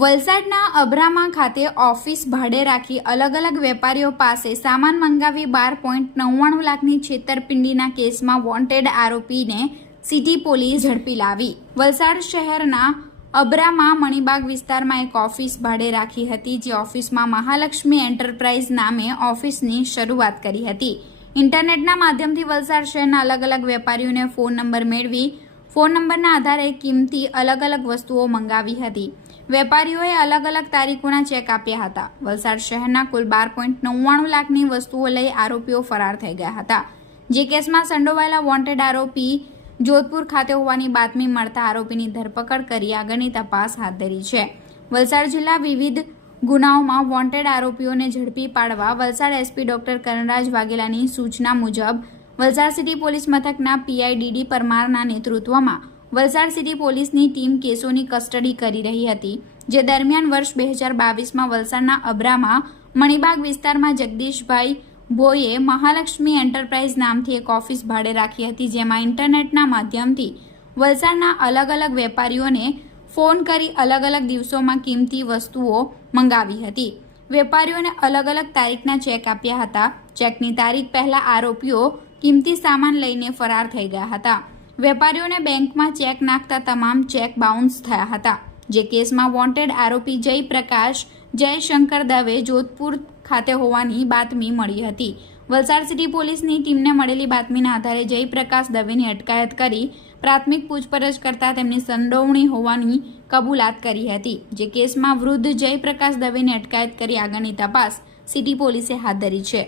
વલસાડના અબ્રામા ખાતે ઓફિસ ભાડે રાખી અલગ અલગ વેપારીઓ પાસે સામાન મંગાવી બાર પોઈન્ટ નવ્વાણું લાખની છેતરપિંડીના કેસમાં વોન્ટેડ આરોપીને સિટી પોલીસ ઝડપી લાવી. વલસાડ શહેરના અબરામાં મણિબાગ વિસ્તારમાં એક ઓફિસ ભાડે રાખી હતી, જે ઓફિસમાં મહાલક્ષ્મી એન્ટરપ્રાઇઝ નામે ઓફિસની શરૂઆત કરી હતી. ઇન્ટરનેટના માધ્યમથી વલસાડ શહેરના અલગ અલગ વેપારીઓને ફોન નંબર મેળવી ફોન નંબરના આધારે કિંમતી અલગ અલગ વસ્તુઓ મંગાવી હતી. વેપારીઓએ અલગ અલગ તારીખોના ચેક આપ્યા હતા. વલસાડ શહેરના કુલ બાર પોઈન્ટ નવ્વાણું લાખની વસ્તુઓ લઈ આરોપીઓ ફરાર થઈ ગયા હતા. જે કેસમાં સંડોવાયેલા વોન્ટેડ આરોપી જોધપુર ખાતે હોવાની બાતમી મળતા આરોપીની ધરપકડ કરી આગળની તપાસ હાથ ધરી છે. વલસાડ જિલ્લા વિવિધ ગુનાઓમાં વોન્ટેડ આરોપીઓને ઝડપી પાડવા વલસાડ એસપી ડોક્ટર કરણરાજ વાઘેલાની સૂચના મુજબ વલસાડ સિટી પોલીસ મથકના પીઆઈડીડી પરમારના નેતૃત્વમાં વલસાડ સિટી પોલીસની ટીમ કેસોની કસ્ટડી કરી રહી હતી, જે દરમિયાન વર્ષ બે હજાર બાવીસમાં વલસાડના અબરામાં, મણિબાગ વિસ્તારમાં જગદીશભાઈ ભોઈએ મહાલક્ષ્મી એન્ટરપ્રાઇઝ નામથી એક ઓફિસ ભાડે રાખી હતી, જેમાં ઇન્ટરનેટના માધ્યમથી વલસાડના અલગ અલગ વેપારીઓને ફોન કરી અલગ અલગ દિવસોમાં કિંમતી વસ્તુઓ મંગાવી હતી. વેપારીઓને અલગ અલગ તારીખના ચેક આપ્યા હતા. ચેકની તારીખ પહેલા આરોપીઓ કિંમતી સામાન લઈને ફરાર થઈ ગયા હતા. વેપારીઓને બેંકમાં ચેક નાખતા તમામ ચેક બાઉન્સ થયા હતા. જે કેસમાં વોન્ટેડ આરોપી જયપ્રકાશ, જયશંકર દવે જોધપુર ખાતે હોવાની બાતમી મળી હતી. વલસાડ સિટી પોલીસની ટીમને મળેલી બાતમીના આધારે જયપ્રકાશ દવેની અટકાયત કરી પ્રાથમિક પૂછપરછ કરતા તેમની સંડોવણી હોવાની કબૂલાત કરી હતી, જે કેસમાં વૃદ્ધ જયપ્રકાશ દવેની અટકાયત કરી આગળની તપાસ સિટી પોલીસે હાથ ધરી છે.